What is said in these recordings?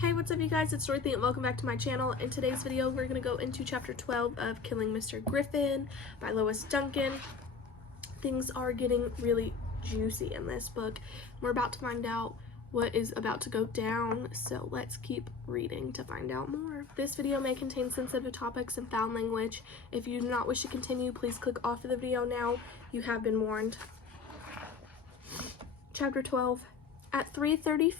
Hey, what's up you guys? It's Dorothy and welcome back to my channel. In today's video, we're going to go into chapter 12 of Killing Mr. Griffin by Lois Duncan. Things are getting really juicy in this book. We're about to find out what is about to go down, so let's keep reading to find out more. This video may contain sensitive topics and foul language. If you do not wish to continue, please click off of the video now. You have been warned. Chapter 12. At 3:30,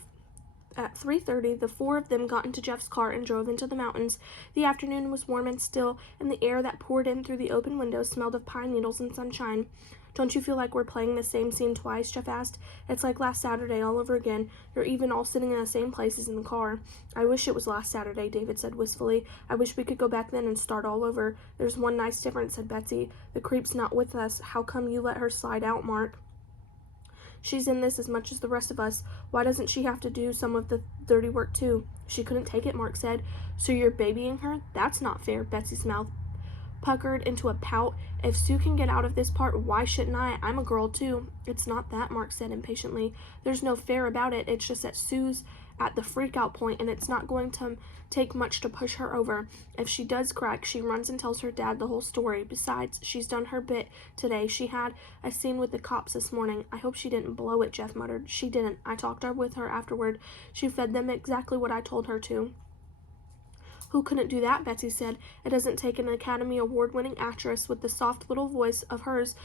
the four of them got into Jeff's car and drove into the mountains. The afternoon was warm and still, and the air that poured in through the open window smelled of pine needles and sunshine. "Don't you feel like we're playing the same scene twice?" Jeff asked. "It's like last Saturday all over again. You're even all sitting in the same places in the car." "I wish it was last Saturday," David said wistfully. "I wish we could go back then and start all over." "There's one nice difference," said Betsy. "The creep's not with us. How come you let her slide out, Mark?" "She's in this as much as the rest of us. Why doesn't she have to do some of the dirty work too?" "She couldn't take it," Mark said. "So you're babying her? That's not fair." Betsy's mouth puckered into a pout. "If Sue can get out of this part, why shouldn't I? I'm a girl too." "It's not that," Mark said impatiently. "There's no fair about it. It's just that Sue's at the freak-out point, and it's not going to take much to push her over. If she does crack, she runs and tells her dad the whole story. Besides, she's done her bit today. She had a scene with the cops this morning." "I hope she didn't blow it," Jeff muttered. "She didn't. I talked with her afterward. She fed them exactly what I told her to." "Who couldn't do that?" Betsy said. "It doesn't take an Academy Award-winning actress with the soft little voice of hers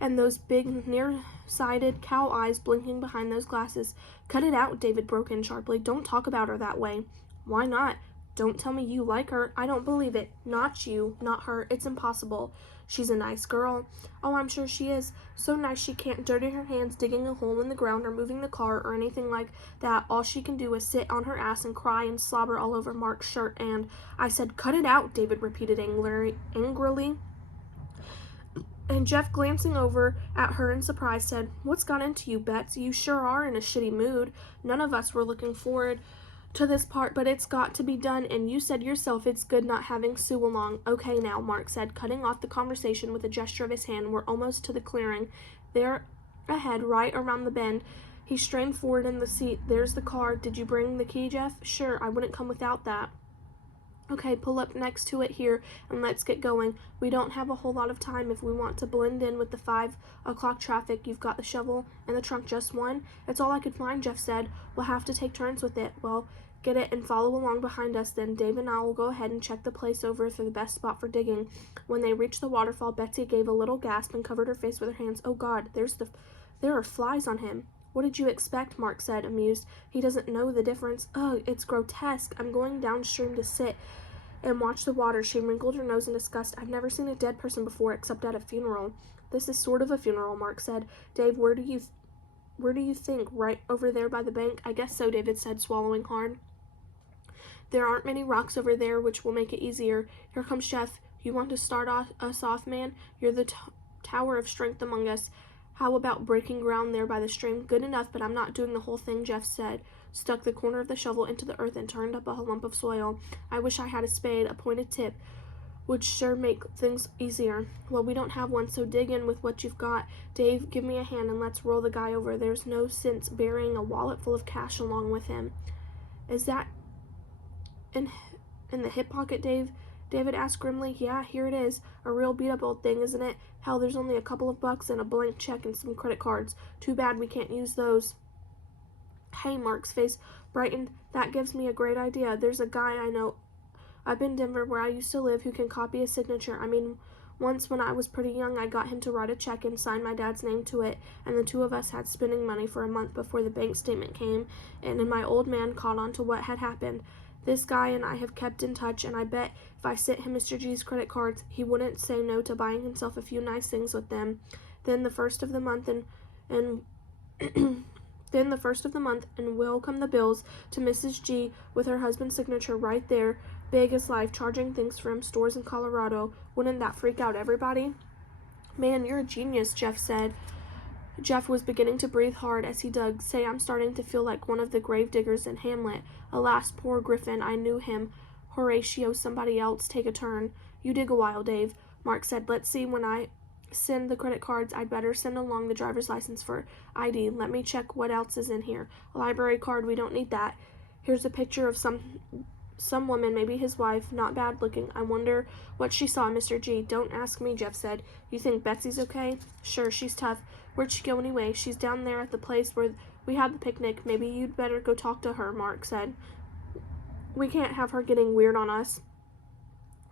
and those big, near-sighted cow eyes blinking behind those glasses." "Cut it out," David broke in sharply. "Don't talk about her that way." "Why not? Don't tell me you like her." "I don't believe it. Not you, not her. It's impossible." "She's a nice girl." "Oh, I'm sure she is. So nice she can't dirty her hands digging a hole in the ground or moving the car or anything like that. All she can do is sit on her ass and cry and slobber all over Mark's shirt and—" "I said cut it out," David repeated angrily. And Jeff, glancing over at her in surprise, said, "What's got into you, Bets? You sure are in a shitty mood. None of us were looking forward to this part, but it's got to be done, and you said yourself it's good not having Sue along." "Okay now," Mark said, cutting off the conversation with a gesture of his hand. "We're almost to the clearing. There ahead, right around the bend." He strained forward in the seat. "There's the car. Did you bring the key, Jeff?" "Sure, I wouldn't come without that." "Okay, pull up next to it here, and let's get going. We don't have a whole lot of time if we want to blend in with the 5 o'clock traffic. You've got the shovel in the trunk, just one?" "It's all I could find," Jeff said. "We'll have to take turns with it." "Well, get it and follow along behind us, then. Dave and I will go ahead and check the place over for the best spot for digging." When they reached the waterfall, Betsy gave a little gasp and covered her face with her hands. "Oh, God, there are flies on him." "What did you expect?" Mark said, amused. "He doesn't know the difference." "Ugh, it's grotesque. I'm going downstream to sit and watch the water." She wrinkled her nose in disgust. "I've never seen a dead person before except at a funeral." "This is sort of a funeral," Mark said. "Dave, where do you think? Right over there by the bank?" "I guess so," David said, swallowing hard. "There aren't many rocks over there, which will make it easier. Here comes Jeff. You want to start us off, man? You're the tower of strength among us. How about breaking ground there by the stream?" "Good enough, but I'm not doing the whole thing," Jeff said, stuck the corner of the shovel into the earth and turned up a lump of soil. "I wish I had a spade. A pointed tip would sure make things easier." "Well, we don't have one, so dig in with what you've got. Dave, give me a hand and let's roll the guy over. There's no sense burying a wallet full of cash along with him." "Is that in the hip pocket, Dave?" David asked grimly. "Yeah, here it is. A real beat-up old thing, isn't it? Hell, there's only a couple of bucks and a blank check and some credit cards. Too bad we can't use those." "Hey," Mark's face brightened. "That gives me a great idea. There's a guy I know up in Denver where I used to live who can copy a signature. I mean, once when I was pretty young, I got him to write a check and sign my dad's name to it, and the two of us had spending money for a month before the bank statement came, and my old man caught on to what had happened. This guy and I have kept in touch, and I bet if I sent him Mr. G's credit cards, he wouldn't say no to buying himself a few nice things with them. Then the first of the month and will come the bills to Mrs. G with her husband's signature right there, big as life, charging things from stores in Colorado. Wouldn't that freak out everybody?" "Man, you're a genius," Jeff said. Jeff was beginning to breathe hard as he dug. "Say, I'm starting to feel like one of the grave diggers in Hamlet. Alas, poor Griffin. I knew him. Horatio, somebody else. Take a turn." "You dig a while, Dave," Mark said. "Let's see, when I send the credit cards, I'd better send along the driver's license for ID. Let me check what else is in here. A library card, we don't need that. Here's a picture of some woman, maybe his wife, not bad looking. I wonder what she saw, Mr. G. Don't ask me, Jeff said. You think Betsy's okay? Sure, she's tough. Where'd she go anyway? She's down there at the place where we had the picnic. Maybe you'd better go talk to her, Mark said. We can't have her getting weird on us.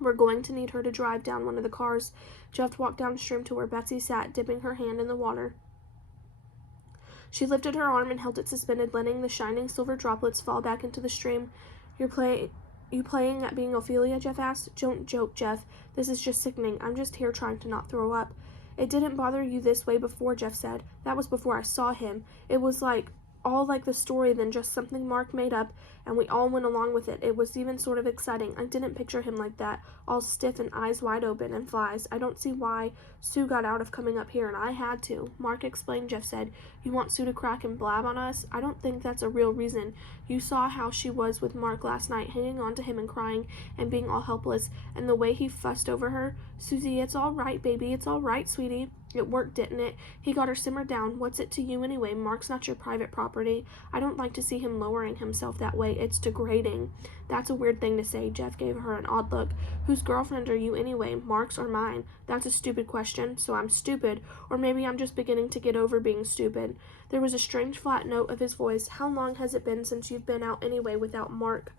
We're going to need her to drive down one of the cars. Jeff walked downstream to where Betsy sat, dipping her hand in the water. She lifted her arm and held it suspended, letting the shining silver droplets fall back into the stream. You playing at being Ophelia? Jeff asked. Don't joke, Jeff. This is just sickening. I'm just here trying to not throw up. It didn't bother you this way before, Jeff said. That was before I saw him. It was all like the story than just something Mark made up, and we all went along with it. It was even sort of exciting. I didn't picture him like that, all stiff and eyes wide open and flies. I don't see why Sue got out of coming up here, and I had to. Mark explained, Jeff said. You want Sue to crack and blab on us? I don't think that's a real reason. You saw how she was with Mark last night, hanging on to him and crying and being all helpless, and the way he fussed over her. Susie, it's all right, baby. It's all right, sweetie. It worked, didn't it? He got her simmered down. What's it to you anyway? Mark's not your private property. I don't like to see him lowering himself that way. It's degrading. That's a weird thing to say. Jeff gave her an odd look. Whose girlfriend are you anyway? Mark's or mine? That's a stupid question, so I'm stupid. Or maybe I'm just beginning to get over being stupid. There was a strange flat note of his voice. How long has it been since you've been out anyway without Mark?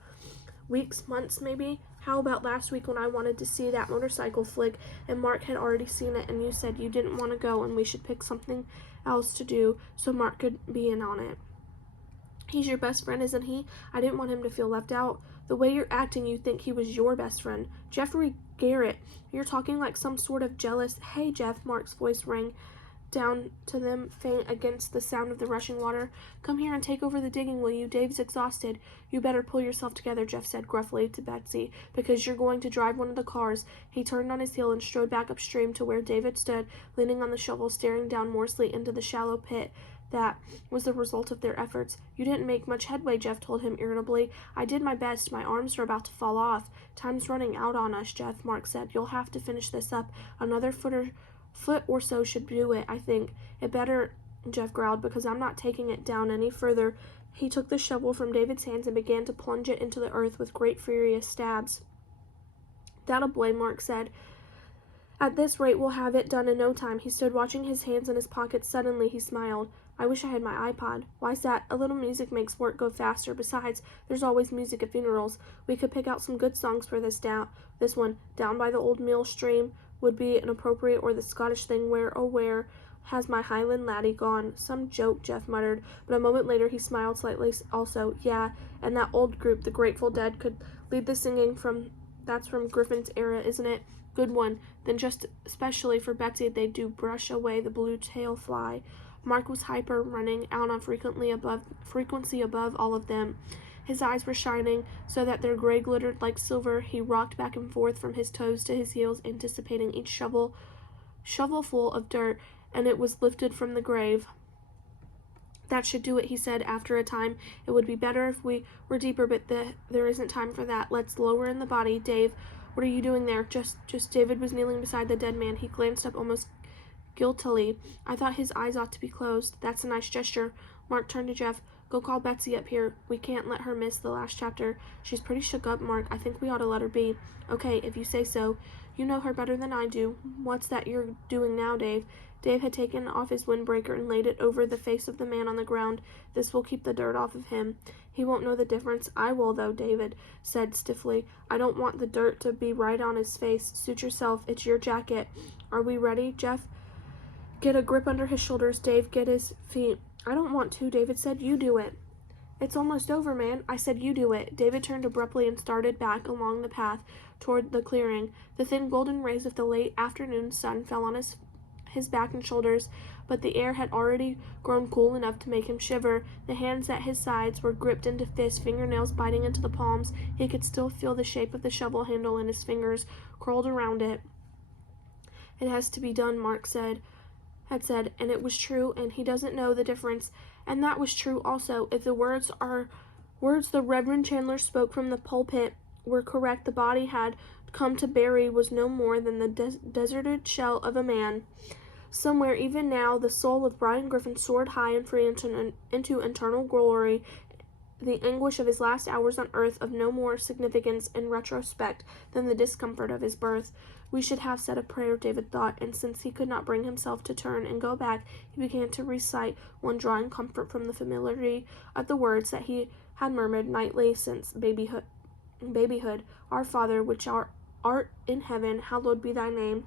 Weeks, months, maybe? How about last week when I wanted to see that motorcycle flick and Mark had already seen it and you said you didn't want to go and we should pick something else to do so Mark could be in on it? He's your best friend, isn't he? I didn't want him to feel left out. The way you're acting, you'd think he was your best friend. Jeffrey Garrett, you're talking like some sort of jealous... Hey, Jeff, Mark's voice rang down to them, faint against the sound of the rushing water. Come here and take over the digging, will you? Dave's exhausted. You better pull yourself together, Jeff said gruffly to Betsy, because you're going to drive one of the cars. He turned on his heel and strode back upstream to where David stood, leaning on the shovel, staring down morsely into the shallow pit. That was the result of their efforts. You didn't make much headway, Jeff told him irritably. I did my best. My arms are about to fall off. Time's running out on us, Jeff, Mark said. You'll have to finish this up. Another foot or so should do it, I think. It better, Jeff growled, because I'm not taking it down any further. He took the shovel from David's hands and began to plunge it into the earth with great furious stabs. That'll boy, Mark said. At this rate, we'll have it done in no time. He stood watching his hands in his pockets. Suddenly, he smiled. I wish I had my iPod. Why's that? A little music makes work go faster. Besides, there's always music at funerals. We could pick out some good songs for this one, Down by the Old Mill Stream, would be an appropriate, or the Scottish thing, Where, oh where has my Highland laddie gone? Some joke, Jeff muttered, but a moment later he smiled slightly also. Yeah, and that old group, the Grateful Dead, could lead the singing that's from Griffin's era, isn't it? Good one. Then just especially for Betsy, they'd do Brush Away the Blue Tail Fly. Mark was hyper, running out on frequency above all of them. His eyes were shining so that their gray glittered like silver. He rocked back and forth from his toes to his heels, anticipating each shovelful of dirt, and it was lifted from the grave. That should do it, he said after a time. It would be better if we were deeper, but there isn't time for that. Let's lower in the body. Dave, what are you doing there? Just David was kneeling beside the dead man. He glanced up almost guiltily. I thought his eyes ought to be closed. That's a nice gesture. Mark turned to Jeff. Go call Betsy up here. We can't let her miss the last chapter. She's pretty shook up, Mark. I think we ought to let her be. Okay, if you say so. You know her better than I do. What's that you're doing now, Dave? Dave had taken off his windbreaker and laid it over the face of the man on the ground. This will keep the dirt off of him. He won't know the difference. I will, though, David said stiffly. I don't want the dirt to be right on his face. Suit yourself. It's your jacket. Are we ready, Jeff? Get a grip under his shoulders, Dave. Get his feet. I don't want to, David said. You do it. It's almost over, man. I said you do it. David turned abruptly and started back along the path toward the clearing. The thin golden rays of the late afternoon sun fell on his back and shoulders, but the air had already grown cool enough to make him shiver. The hands at his sides were gripped into fists, fingernails biting into the palms. He could still feel the shape of the shovel handle in his fingers curled around it. It has to be done, Mark had said, and it was true, and he doesn't know the difference. And that was true also. If the words the Reverend Chandler spoke from the pulpit were correct, the body had come to bury was no more than the deserted shell of a man. Somewhere, even now, the soul of Brian Griffin soared high and free into eternal glory, the anguish of his last hours on earth of no more significance in retrospect than the discomfort of his birth. We should have said a prayer, David thought, and since he could not bring himself to turn and go back, he began to recite one, drawing comfort from the familiarity of the words that he had murmured nightly since babyhood. Our Father, which art in heaven, hallowed be thy name.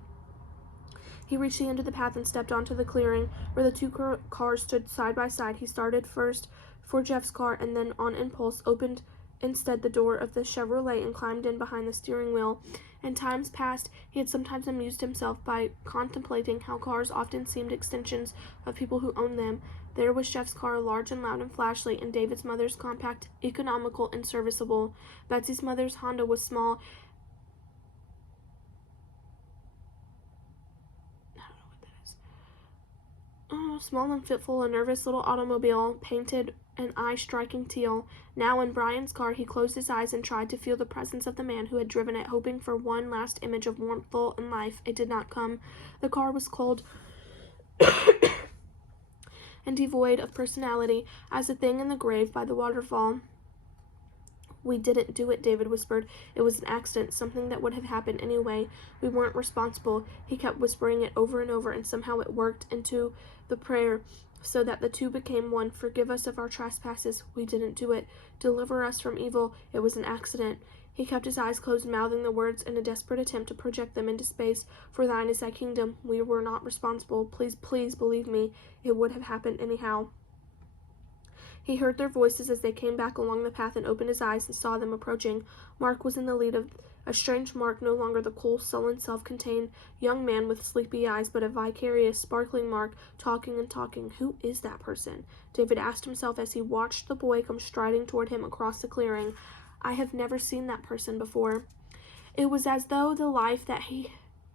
He reached the end of the path and stepped onto the clearing where the two cars stood side by side. He started first for Jeff's car and then, on impulse, opened instead the door of the Chevrolet and climbed in behind the steering wheel. In times past, he had sometimes amused himself by contemplating how cars often seemed extensions of people who owned them. There was Jeff's car, large and loud and flashy, and David's mother's compact, economical, and serviceable. Betsy's mother's Honda was small. Small and fitful, a nervous little automobile, painted an eye-striking teal. Now in Brian's car, he closed his eyes and tried to feel the presence of the man who had driven it, hoping for one last image of warmth and life. It did not come. The car was cold and devoid of personality, as a thing in the grave by the waterfall. We didn't do it, David whispered. It was an accident, something that would have happened anyway. We weren't responsible. He kept whispering it over and over, and somehow it worked into the prayer so that the two became one. Forgive us of our trespasses. We didn't do it. Deliver us from evil. It was an accident. He kept his eyes closed, mouthing the words in a desperate attempt to project them into space. For thine is thy kingdom. We were not responsible. Please, please believe me. It would have happened anyhow. He heard their voices as they came back along the path and opened his eyes and saw them approaching. Mark was in the lead, of a strange Mark, no longer the cool, sullen, self-contained young man with sleepy eyes, but a vicarious, sparkling Mark, talking and talking. Who is that person? David asked himself as he watched the boy come striding toward him across the clearing. I have never seen that person before. It was as though the life that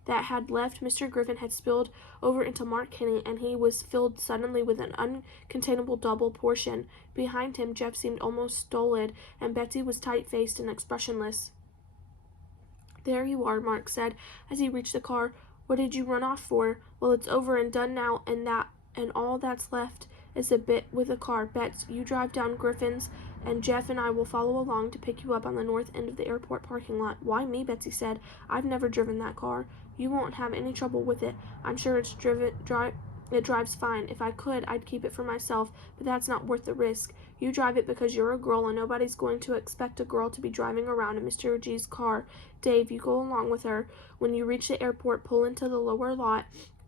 had left Mr. Griffin had spilled over into Mark Kinney, and he was filled suddenly with an uncontainable double portion. Behind him, Jeff seemed almost stolid, and Betsy was tight-faced and expressionless. There you are, Mark said, as he reached the car. What did you run off for? Well, it's over and done now, and all that's left is a bit with the car. Bets, you drive down Griffin's, and Jeff and I will follow along to pick you up on the north end of the airport parking lot. Why me? Betsy said. I've never driven that car. You won't have any trouble with it. I'm sure it drives fine. If I could, I'd keep it for myself, but that's not worth the risk. You drive it because you're a girl, and nobody's going to expect a girl to be driving around in Mr. G's car. Dave, you go along with her. When you reach the airport, pull into the lower lot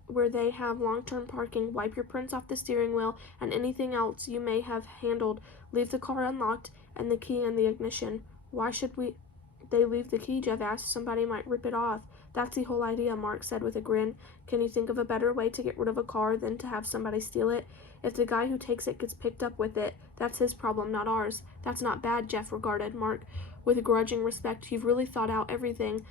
where they have long-term parking. Wipe your prints off the steering wheel and anything else you may have handled. Leave the car unlocked and the key in the ignition. Why should they leave the key? Jeff asked. Somebody might rip it off. That's the whole idea, Mark said with a grin. Can you think of a better way to get rid of a car than to have somebody steal it? If the guy who takes it gets picked up with it, that's his problem, not ours. That's not bad, Jeff regarded Mark with grudging respect. You've really thought out everything.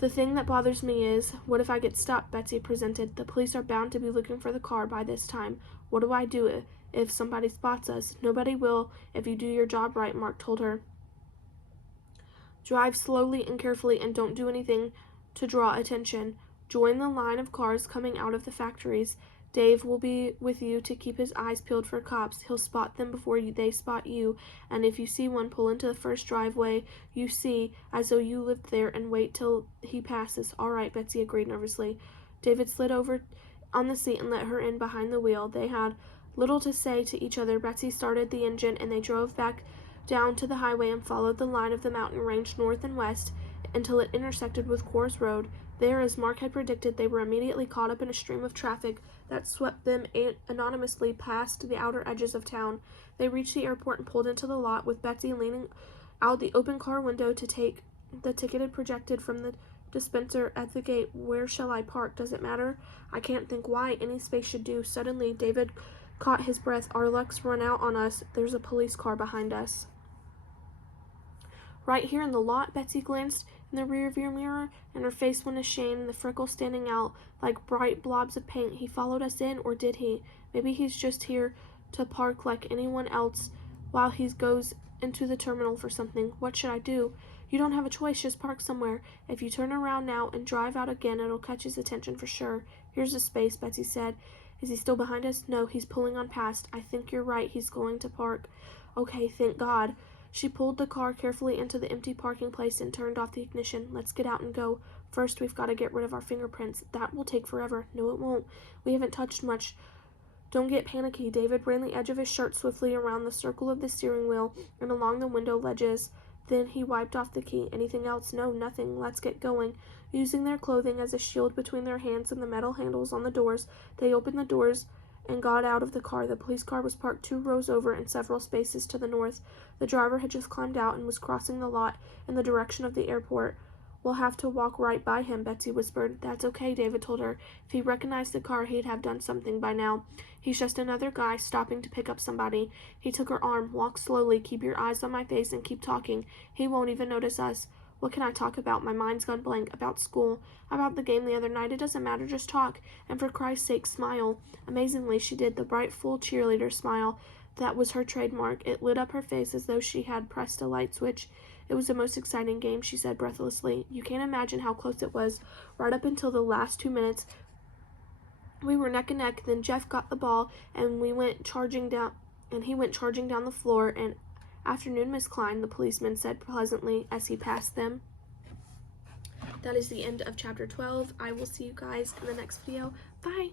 The thing that bothers me is, what if I get stopped? Betsy presented. The police are bound to be looking for the car by this time. What do I do if somebody spots us? Nobody will if you do your job right, Mark told her. Drive slowly and carefully and don't do anything to draw attention. Join the line of cars coming out of the factories. Dave will be with you to keep his eyes peeled for cops. He'll spot them before they spot you, and if you see one, pull into the first driveway you see, as though you lived there, and wait till he passes. All right, Betsy agreed nervously. David slid over on the seat and let her in behind the wheel. They had little to say to each other. Betsy started the engine, and they drove back down to the highway and followed the line of the mountain range north and west until it intersected with Coors Road. There, as Mark had predicted, they were immediately caught up in a stream of traffic that swept them anonymously past the outer edges of town. They reached the airport and pulled into the lot, with Betsy leaning out the open car window to take the ticketed projected from the dispenser at the gate. Where shall I park? Does it matter? I can't think why. Any space should do. Suddenly, David caught his breath. Our luck's run out on us. There's a police car behind us. Right here in the lot, Betsy glanced in the rearview mirror, and her face went ashamed, the freckles standing out like bright blobs of paint. He followed us in, or did he? Maybe he's just here to park like anyone else while he goes into the terminal for something. What should I do? You don't have a choice, just park somewhere. If you turn around now and drive out again, it'll catch his attention for sure. Here's a space, Betsy said. Is he still behind us? No, he's pulling on past. I think you're right, he's going to park. Okay, thank God. She pulled the car carefully into the empty parking place and turned off the ignition. Let's get out and go. First, we've got to get rid of our fingerprints. That will take forever. No, it won't. We haven't touched much. Don't get panicky. David ran the edge of his shirt swiftly around the circle of the steering wheel and along the window ledges. Then he wiped off the key. Anything else? No, nothing. Let's get going. Using their clothing as a shield between their hands and the metal handles on the doors, they opened the doors and got out of the car. The police car was parked 2 rows over in several spaces to the north. The driver had just climbed out and was crossing the lot in the direction of the airport. We'll have to walk right by him, Betsy whispered. That's okay, David told her. If he recognized the car, he'd have done something by now. He's just another guy stopping to pick up somebody. He took her arm. Walk slowly. Keep your eyes on my face and keep talking. He won't even notice us. What can I talk about? My mind's gone blank. About school. About the game the other night. It doesn't matter. Just talk. And for Christ's sake, smile. Amazingly, she did. The bright, full cheerleader smile. That was her trademark. It lit up her face as though she had pressed a light switch. It was the most exciting game, she said breathlessly. You can't imagine how close it was. Right up until the last 2 minutes, we were neck and neck. Then Jeff got the ball, and he went charging down the floor. And afternoon, Miss Klein, the policeman said pleasantly as he passed them. That is the end of chapter 12. I will see you guys in the next video. Bye.